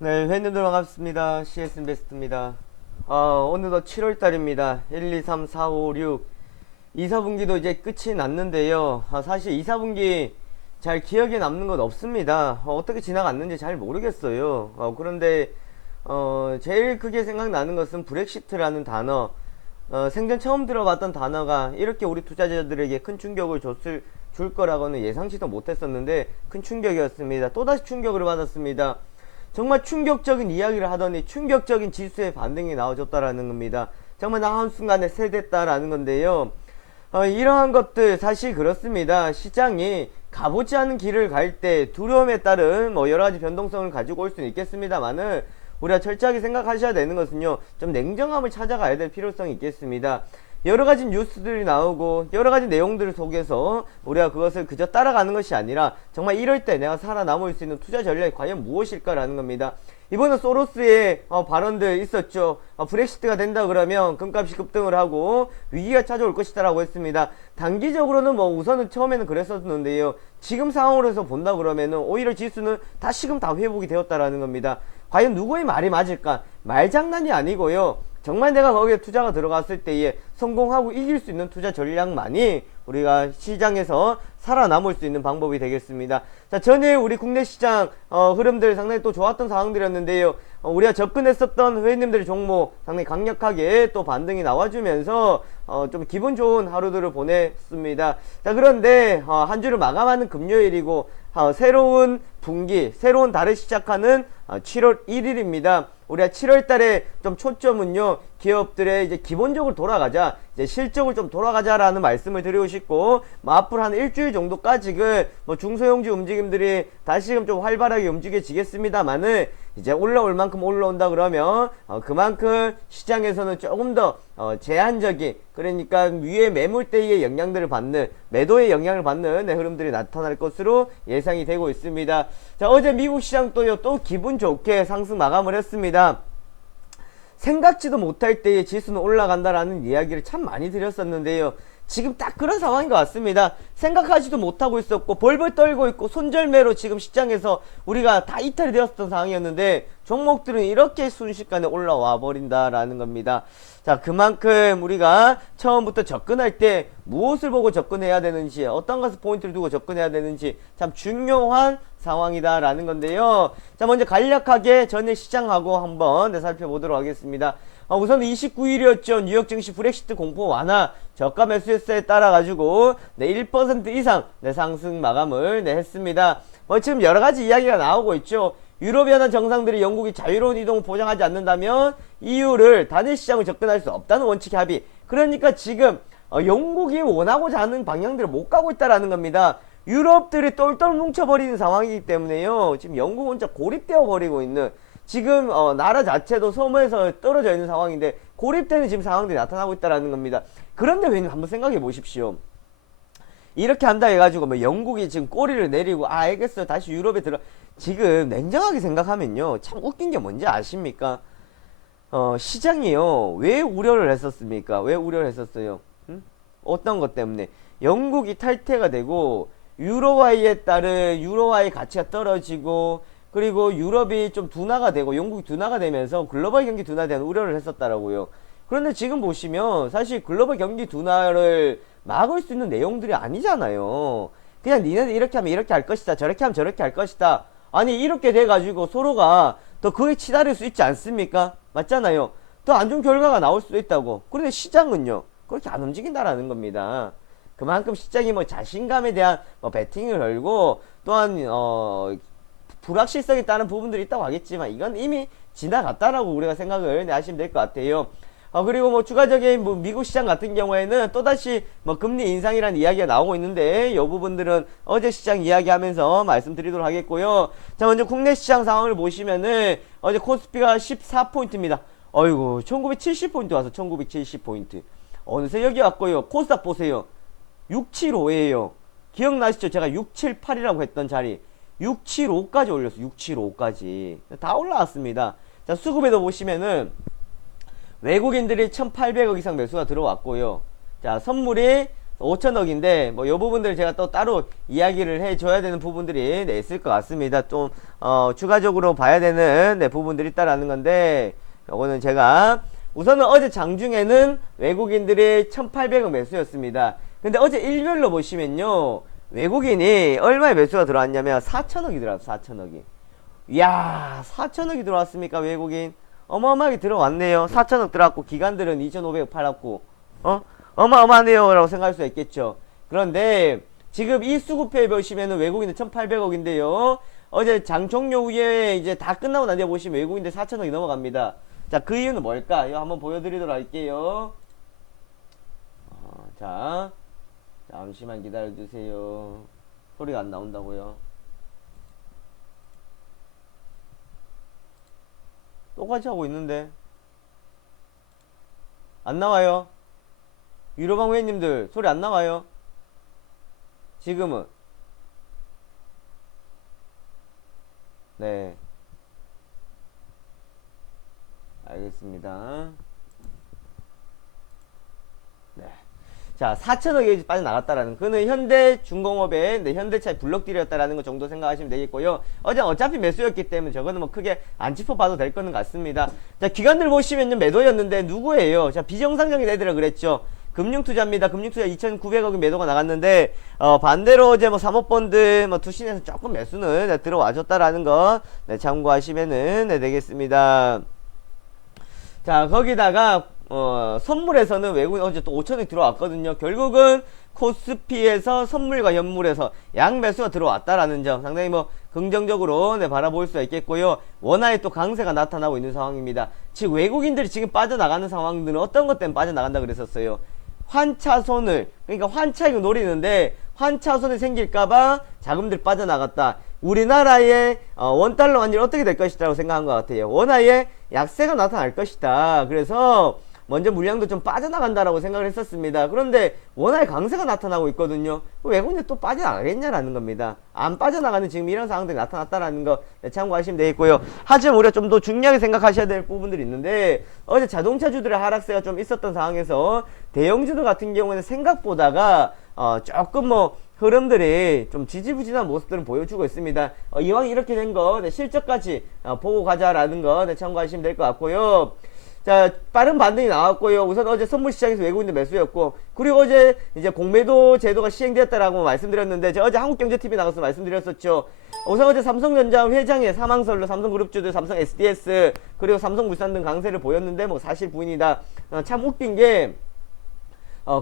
네, 회원님들 반갑습니다. CS 인베스트입니다. 오늘도 7월달입니다. 1, 2, 3, 4, 5, 6. 2, 4분기도 이제 끝이 났는데요. 사실 2, 4분기 잘 기억에 남는 건 없습니다. 어떻게 지나갔는지 잘 모르겠어요. 그런데, 제일 크게 생각나는 것은 브렉시트라는 단어. 생전 처음 들어봤던 단어가 이렇게 우리 투자자들에게 큰 충격을 줄 거라고는 예상치도 못했었는데 큰 충격이었습니다. 또다시 충격을 받았습니다. 정말 충격적인 이야기를 하더니 충격적인 지수의 반등이 나와줬다라는 겁니다. 정말 나 한순간에 세됐다라는 건데요. 이러한 것들 사실 그렇습니다. 시장이 가보지 않은 길을 갈 때 두려움에 따른 여러가지 변동성을 가지고 올 수는 있겠습니다만은 우리가 철저하게 생각하셔야 되는 것은요, 좀 냉정함을 찾아가야 될 필요성이 있겠습니다. 여러가지 뉴스들이 나오고 여러가지 내용들 속에서 우리가 그것을 그저 따라가는 것이 아니라 정말 이럴 때 내가 살아남을 수 있는 투자 전략이 과연 무엇일까라는 겁니다. 이번에 소로스의 발언들 있었죠. 브렉시트가 된다 그러면 금값이 급등을 하고 위기가 찾아올 것이다 라고 했습니다. 단기적으로는 우선은 처음에는 그랬었는데요, 지금 상황으로서 본다 그러면은 오히려 지수는 다시금 다 회복이 되었다라는 겁니다. 과연 누구의 말이 맞을까? 말장난이 아니고요, 정말 내가 거기에 투자가 들어갔을 때에 성공하고 이길 수 있는 투자 전략만이 우리가 시장에서 살아남을 수 있는 방법이 되겠습니다. 자, 전에 우리 국내 시장 흐름들 상당히 또 좋았던 상황들이었는데요. 우리가 접근했었던 회원님들의 종목 상당히 강력하게 또 반등이 나와주면서 좀 기분 좋은 하루들을 보냈습니다. 자, 그런데 한 주를 마감하는 금요일이고 새로운 분기, 새로운 달을 시작하는 7월 1일입니다. 우리가 7월 달에 좀 초점은요, 기업들의 이제 기본적으로 돌아가자, 이제 실적을 좀 돌아가자라는 말씀을 드리고 싶고, 앞으로 한 일주일 정도까지는 중소형주 움직임들이 다시금 좀 활발하게 움직여지겠습니다만은, 이제 올라올 만큼 올라온다 그러면 그만큼 시장에서는 조금 더 제한적인, 그러니까 위에 매물대의 영향들을 받는, 매도의 영향을 받는 흐름들이 나타날 것으로 예상이 되고 있습니다. 자, 어제 미국 시장도요, 또 기분 좋게 상승 마감을 했습니다. 생각지도 못할 때에 지수는 올라간다라는 이야기를 참 많이 드렸었는데요, 지금 딱 그런 상황인 것 같습니다. 생각하지도 못하고 있었고 벌벌 떨고 있고 손절매로 지금 시장에서 우리가 다 이탈이 되었던 상황이었는데 종목들은 이렇게 순식간에 올라와 버린다라는 겁니다. 자, 그만큼 우리가 처음부터 접근할 때 무엇을 보고 접근해야 되는지, 어떤 것을 포인트를 두고 접근해야 되는지 참 중요한 상황이다라는 건데요. 자, 먼저 간략하게 전일 시장하고 한번 살펴보도록 하겠습니다. 우선 29일이었죠. 뉴욕 증시 브렉시트 공포 완화, 저가 매수세에 따라 가지고 1% 이상 상승 마감을 했습니다. 지금 여러 가지 이야기가 나오고 있죠. 유럽연합 정상들이 영국이 자유로운 이동을 보장하지 않는다면 EU를 단일 시장을 접근할 수 없다는 원칙 합의. 그러니까 지금 영국이 원하고자 하는 방향대로 못 가고 있다라는 겁니다. 유럽들이 똘똘 뭉쳐버리는 상황이기 때문에요, 지금 영국 혼자 고립되어 버리고 있는, 지금 나라 자체도 소모에서 떨어져 있는 상황인데 고립되는 지금 상황들이 나타나고 있다는 겁니다. 그런데 왜 한번 생각해 보십시오. 이렇게 한다 해가지고 영국이 지금 꼬리를 내리고 알겠어요, 다시 유럽에 들어, 지금 냉정하게 생각하면요, 참 웃긴 게 뭔지 아십니까? 시장이요, 왜 우려를 했었습니까? 왜 우려를 했었어요? 어떤 것 때문에? 영국이 탈퇴가 되고 유로화에 따른 유로화의 가치가 떨어지고, 그리고 유럽이 좀 둔화가 되고 영국이 둔화가 되면서 글로벌 경기 둔화에 대한 우려를 했었다라고요. 그런데 지금 보시면 사실 글로벌 경기 둔화를 막을 수 있는 내용들이 아니잖아요. 그냥 니네들 이렇게 하면 이렇게 할 것이다, 저렇게 하면 저렇게 할 것이다. 아니, 이렇게 돼가지고 서로가 더 그에 치달을 수 있지 않습니까? 맞잖아요. 더 안 좋은 결과가 나올 수도 있다고. 그런데 시장은요, 그렇게 안 움직인다라는 겁니다. 그만큼 시장이 자신감에 대한 베팅을 걸고, 또한 불확실성이 따른 부분들이 있다고 하겠지만 이건 이미 지나갔다라고 우리가 생각을 하시면 될 것 같아요. 그리고 추가적인 미국 시장 같은 경우에는 또다시 금리 인상이라는 이야기가 나오고 있는데, 이 부분들은 어제 시장 이야기하면서 말씀드리도록 하겠고요. 자, 먼저 국내 시장 상황을 보시면은 어제 코스피가 14포인트입니다. 어이구, 1970포인트 와서 1970포인트. 어느새 여기 왔고요. 코스닥 보세요. 675예요. 기억나시죠? 제가 678이라고 했던 자리 675까지 올렸어요. 675까지 다 올라왔습니다. 자, 수급에도 보시면은 외국인들이 1800억 이상 매수가 들어왔고요. 자, 선물이 5천억인데 뭐 이 부분들 제가 또 따로 이야기를 해줘야 되는 부분들이 네, 있을 것 같습니다. 좀 추가적으로 봐야 되는 네, 부분들이 있다라는 건데 요거는 제가 우선은 어제 장중에는 외국인들이 1800억 매수였습니다. 근데 어제 일별로 보시면요 외국인이 얼마의 매수가 들어왔냐면 4천억이 들어왔어요. 4천억이. 이야 4천억이 들어왔습니까? 외국인 어마어마하게 들어왔네요. 4천억 들어왔고 기관들은 2,500억 팔았고 어마어마하네요 라고 생각할 수 있겠죠. 그런데 지금 이 수급표에 보시면은 외국인들 1,800억인데요 어제 장 종료 후에 이제 다 끝나고 난 뒤에 보시면 외국인들 4천억이 넘어갑니다. 자, 그 이유는 뭘까? 이거 한번 보여드리도록 할게요. 자, 잠시만 기다려주세요. 소리가 안 나온다고요. 똑같이 하고 있는데 안 나와요. 유로방 회원님들 소리 안 나와요. 지금은 네 알겠습니다. 네. 자, 4천억이 빠져나갔다라는 그는 현대중공업의 네, 현대차의 블록딜이었다라는 거 정도 생각하시면 되겠고요. 어제 어차피 매수였기 때문에 저거는 뭐 크게 안 짚어봐도 될 거는 같습니다. 자, 기관들 보시면요 매도였는데 누구예요? 자, 비정상적인 애들이라 그랬죠. 금융투자입니다. 금융투자 2,900억이 매도가 나갔는데 반대로 이제 뭐 사모펀드 뭐 투신에서 조금 매수는 네, 들어와줬다라는 거 네, 참고하시면은 네, 되겠습니다. 자, 거기다가 선물에서는 외국인 어제 또 5천억이 들어왔거든요. 결국은 코스피에서 선물과 현물에서 양매수가 들어왔다라는 점 상당히 뭐 긍정적으로 네, 바라볼 수 있겠고요. 원화에 또 강세가 나타나고 있는 상황입니다. 즉 외국인들이 지금 빠져나가는 상황들은 어떤 것 때문에 빠져나간다 그랬었어요. 환차손을 그러니까 환차익을 노리는데 환차손이 생길까봐 자금들이 빠져나갔다. 우리나라의 원달러 환율이 어떻게 될 것이라고 생각한 것 같아요. 원화에 약세가 나타날 것이다. 그래서 먼저 물량도 좀 빠져나간다라고 생각을 했었습니다. 그런데 원화의 강세가 나타나고 있거든요. 외국인들 또 빠져나가겠냐라는 겁니다. 안 빠져나가는 지금 이런 상황들이 나타났다라는 거 참고하시면 되겠고요. 하지만 우리가 좀 더 중요하게 생각하셔야 될 부분들이 있는데 어제 자동차주들의 하락세가 좀 있었던 상황에서 대형주들 같은 경우에는 생각보다가 조금 뭐 흐름들이 좀 지지부진한 모습들을 보여주고 있습니다. 이왕 이렇게 된 거 실적까지 보고 가자라는 거 참고하시면 될 것 같고요. 자, 빠른 반등이 나왔고요. 우선 어제 선물시장에서 외국인들 매수였고, 그리고 어제 이제 공매도 제도가 시행되었다라고 말씀드렸는데, 제가 어제 한국경제TV 나가서 말씀드렸었죠. 우선 어제 삼성전자 회장의 사망설로 삼성그룹주들, 삼성 SDS, 그리고 삼성물산 등 강세를 보였는데, 뭐 사실 부인이다. 참 웃긴 게,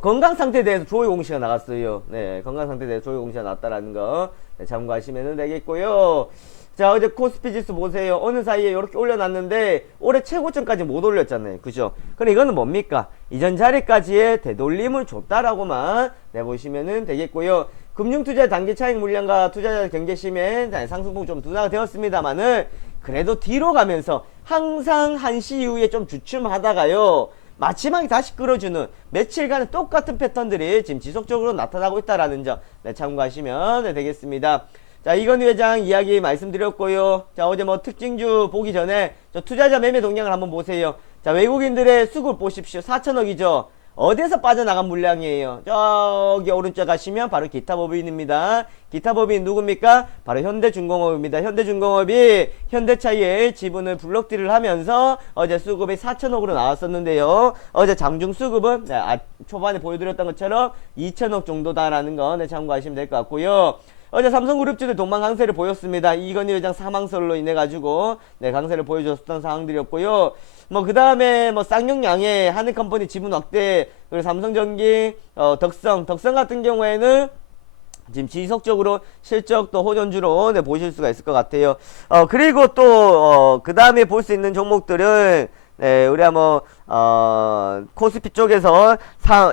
건강 상태에 대해서 조회 공시가 나갔어요. 네, 건강 상태에 대해서 조회 공시가 나왔다라는 거 네, 참고하시면 되겠고요. 자, 어제 코스피 지수 보세요. 어느 사이에 이렇게 올려놨는데 올해 최고점까지 못 올렸잖아요. 그죠? 그럼 이거는 뭡니까? 이전 자리까지의 되돌림을 줬다라고만 내보시면 되겠고요. 금융투자 단기 차익 물량과 투자자 경계심에 상승폭 좀 둔화가 되었습니다만은 그래도 뒤로 가면서 항상 1시 이후에 좀 주춤하다가요. 마지막에 다시 끌어주는 며칠간의 똑같은 패턴들이 지금 지속적으로 나타나고 있다라는 점 네, 참고하시면 되겠습니다. 자, 이건희 회장 이야기 말씀드렸고요. 자, 어제 뭐 특징주 보기 전에 저 투자자 매매 동향을 한번 보세요. 자, 외국인들의 수급 보십시오. 4천억이죠. 어디에서 빠져나간 물량이에요? 저기 오른쪽 가시면 바로 기타법인입니다. 기타법인 누굽니까? 바로 현대중공업입니다. 현대중공업이 현대차의 지분을 블록딜을 하면서 어제 수급이 4천억으로 나왔었는데요. 어제 장중 수급은 초반에 보여드렸던 것처럼 2천억 정도다라는 거 참고하시면 될 것 같고요. 어제 삼성그룹주들 동반 강세를 보였습니다. 이건희 회장 사망설로 인해 가지고 강세를 보여줬던 상황들이었고요. 뭐 그 다음에 뭐 쌍용양의 하늘컴퍼니 지분 확대, 그리고 삼성전기, 덕성 같은 경우에는 지금 지속적으로 실적도 호전주로 보실 수가 있을 것 같아요. 그리고 또 그 다음에 볼 수 있는 종목들은 우리가 뭐 코스피 쪽에서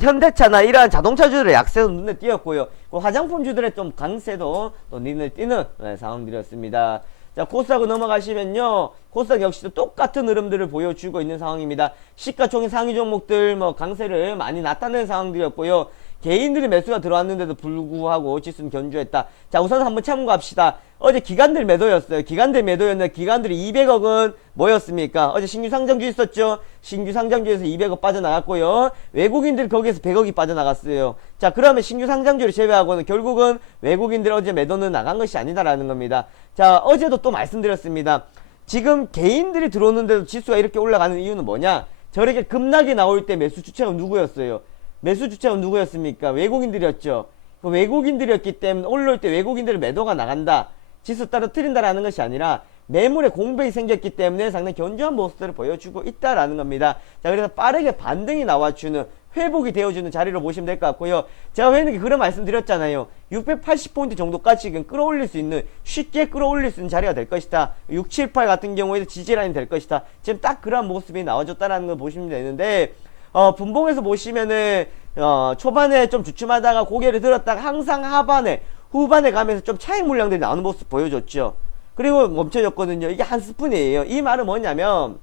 현대차나 이러한 자동차주들의 약세도 눈에 띄었고요. 그 화장품주들의 좀 강세도 또 눈에 띄는 상황들이었습니다. 자, 코스닥으로 넘어가시면요. 코스닥 역시도 똑같은 흐름들을 보여주고 있는 상황입니다. 시가총액 상위 종목들 뭐 강세를 많이 나타내는 상황들이었고요. 개인들이 매수가 들어왔는데도 불구하고 지수는 견주했다. 자, 우선 한번 참고합시다. 어제 기관들 매도였어요. 기관들 매도였는데 기관들이 200억은 뭐였습니까? 어제 신규 상장주 있었죠? 신규 상장주에서 200억 빠져나갔고요. 외국인들 거기에서 100억이 빠져나갔어요. 자, 그러면 신규 상장주를 제외하고는 결국은 외국인들 어제 매도는 나간 것이 아니다라는 겁니다. 자, 어제도 또 말씀드렸습니다. 지금 개인들이 들어오는데도 지수가 이렇게 올라가는 이유는 뭐냐? 저렇게 급락이 나올 때 매수 주체가 누구였어요? 매수 주체가 누구였습니까? 외국인들이었죠. 그 외국인들이었기 때문에 올라올 때 외국인들의 매도가 나간다. 지수 떨어뜨린다라는 것이 아니라 매물에 공백이 생겼기 때문에 상당히 견조한 모습들을 보여주고 있다라는 겁니다. 자, 그래서 빠르게 반등이 나와주는 회복이 되어주는 자리로 보시면 될 것 같고요. 제가 왜 그런 말씀 드렸잖아요. 680포인트 정도까지 지금 끌어올릴 수 있는, 쉽게 끌어올릴 수 있는 자리가 될 것이다. 6, 7, 8 같은 경우에도 지지라인이 될 것이다. 지금 딱 그런 모습이 나와줬다라는 걸 보시면 되는데, 분봉에서 보시면은 초반에 좀 주춤하다가 고개를 들었다가 항상 후반에 가면서 좀 차익 물량들이 나오는 모습 보여줬죠. 그리고 멈춰졌거든요. 이게 한 스푼이에요. 이 말은 뭐냐면,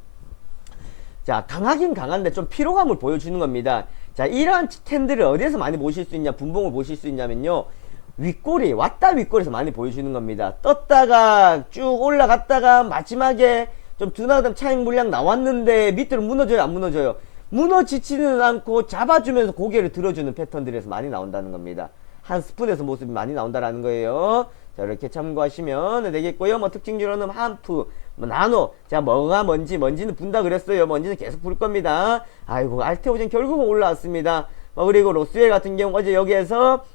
자, 강하긴 강한데 좀 피로감을 보여주는 겁니다. 자, 이러한 캔들을 어디에서 많이 보실 수 있냐, 분봉을 보실 수 있냐면요, 윗꼬리, 왔다 윗꼬리에서 많이 보여주는 겁니다. 떴다가 쭉 올라갔다가 마지막에 좀 두나금 차익 물량 나왔는데 밑으로 무너져요, 안 무너져요? 무너지지는 않고 잡아주면서 고개를 들어주는 패턴들에서 많이 나온다는 겁니다. 한 스푼에서 모습이 많이 나온다라는 거예요. 자, 이렇게 참고하시면 되겠고요. 뭐 특징주로는 한프, 뭐 나노. 자, 뭐가 먼지는 분다 그랬어요. 먼지는 계속 불 겁니다. 아이고, 알테오젠 결국은 올라왔습니다. 그리고 로스웰 같은 경우 어제 여기에서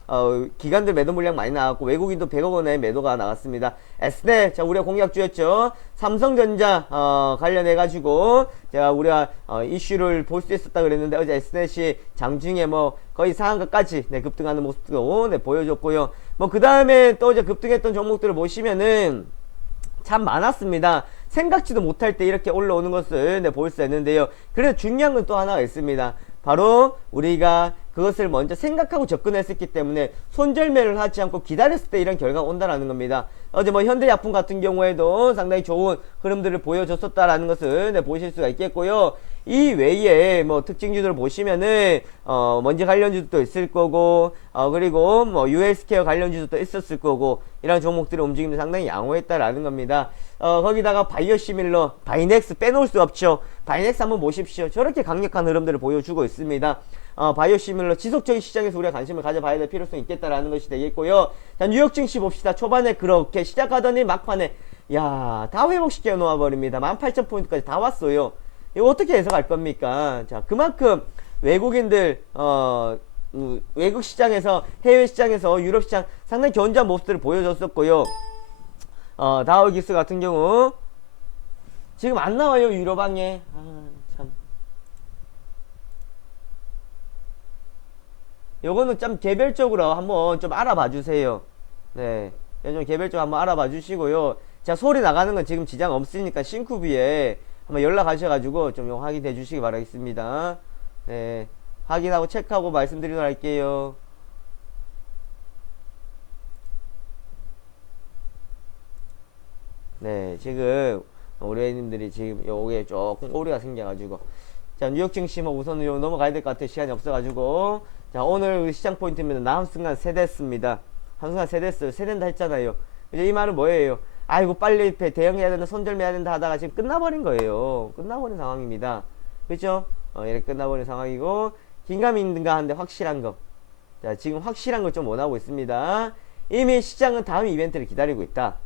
기관들 매도 물량 많이 나왔고 외국인도 100억 원의 매도가 나왔습니다. 에스네, 자, 우리가 공약주였죠. 삼성전자 관련해 가지고 제가 우리가 이슈를 볼 수 있었다 그랬는데 어제 에스넷이 장중에 뭐 거의 상한가까지 급등하는 모습도 보여줬고요. 뭐 그 다음에 또 이제 급등했던 종목들을 보시면은 참 많았습니다. 생각지도 못할 때 이렇게 올라오는 것을 볼 수 있는데요. 그래서 중요한 건 또 하나가 있습니다. 바로 우리가 그것을 먼저 생각하고 접근했었기 때문에 손절매를 하지 않고 기다렸을 때 이런 결과가 온다라는 겁니다. 어제 뭐 현대약품 같은 경우에도 상당히 좋은 흐름들을 보여줬었다라는 것을 보실 수가 있겠고요. 이 외에 뭐 특징주들을 보시면은 먼지 관련주도 있을 거고 그리고 뭐 US케어 관련주도 있었을 거고 이런 종목들의 움직임이 상당히 양호했다라는 겁니다. 거기다가 바이오시밀러, 바이넥스 빼놓을 수 없죠. 바이넥스 한번 보십시오. 저렇게 강력한 흐름들을 보여주고 있습니다. 바이오시밀러 지속적인 시장에서 우리가 관심을 가져봐야 될 필요성이 있겠다라는 것이 되겠고요. 자, 뉴욕 증시 봅시다. 초반에 그렇게 시작하더니 막판에 다 회복시켜 놓아버립니다. 18,000포인트까지 다 왔어요. 이거 어떻게 해석할 겁니까? 자, 그만큼 외국인들 외국 시장에서, 해외 시장에서 유럽 시장 상당히 견조한 모습들을 보여줬었고요. 다우기스 같은 경우 지금 안 나와요, 유로방에. 참. 요거는 좀 개별적으로 한번 좀 알아봐 주세요. 네. 좀 개별적으로 한번 알아봐 주시고요. 자, 소리 나가는 건 지금 지장 없으니까 싱크비에 한번 연락하셔가지고 좀 확인해 주시기 바라겠습니다. 네. 확인하고 체크하고 말씀드리도록 할게요. 네. 지금 우리 애님들이 지금 요게 조금 오류가 생겨가지고 자, 뉴욕 증시 뭐 우선 요 넘어가야 될 것 같아요. 시간이 없어가지고 자, 오늘 시장 포인트입니다. 한순간 세댔습니다. 한순간 세댔어요. 세댄다 했잖아요. 이제 이 말은 뭐예요? 아이고 빨리 대응해야 된다, 손절해야 된다 하다가 지금 끝나버린 거예요. 끝나버린 상황입니다. 그렇죠? 이렇게 끝나버린 상황이고 긴가민가 한데 확실한 거. 자, 지금 확실한 걸 좀 원하고 있습니다. 이미 시장은 다음 이벤트를 기다리고 있다.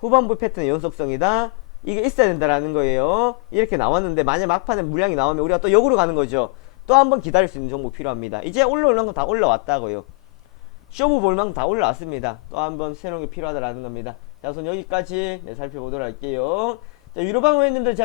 후반부 패턴의 연속성이다. 이게 있어야 된다라는 거예요. 이렇게 나왔는데 만약 막판에 물량이 나오면 우리가 또 역으로 가는 거죠. 또 한번 기다릴 수 있는 종목 필요합니다. 이제 올라오는 건 다 올라왔다고요. 쇼부 볼 만큼 다 올라왔습니다. 또 한번 새로운 게 필요하다라는 겁니다. 자, 우선 여기까지 살펴보도록 할게요. 자, 유로방어했는데 제가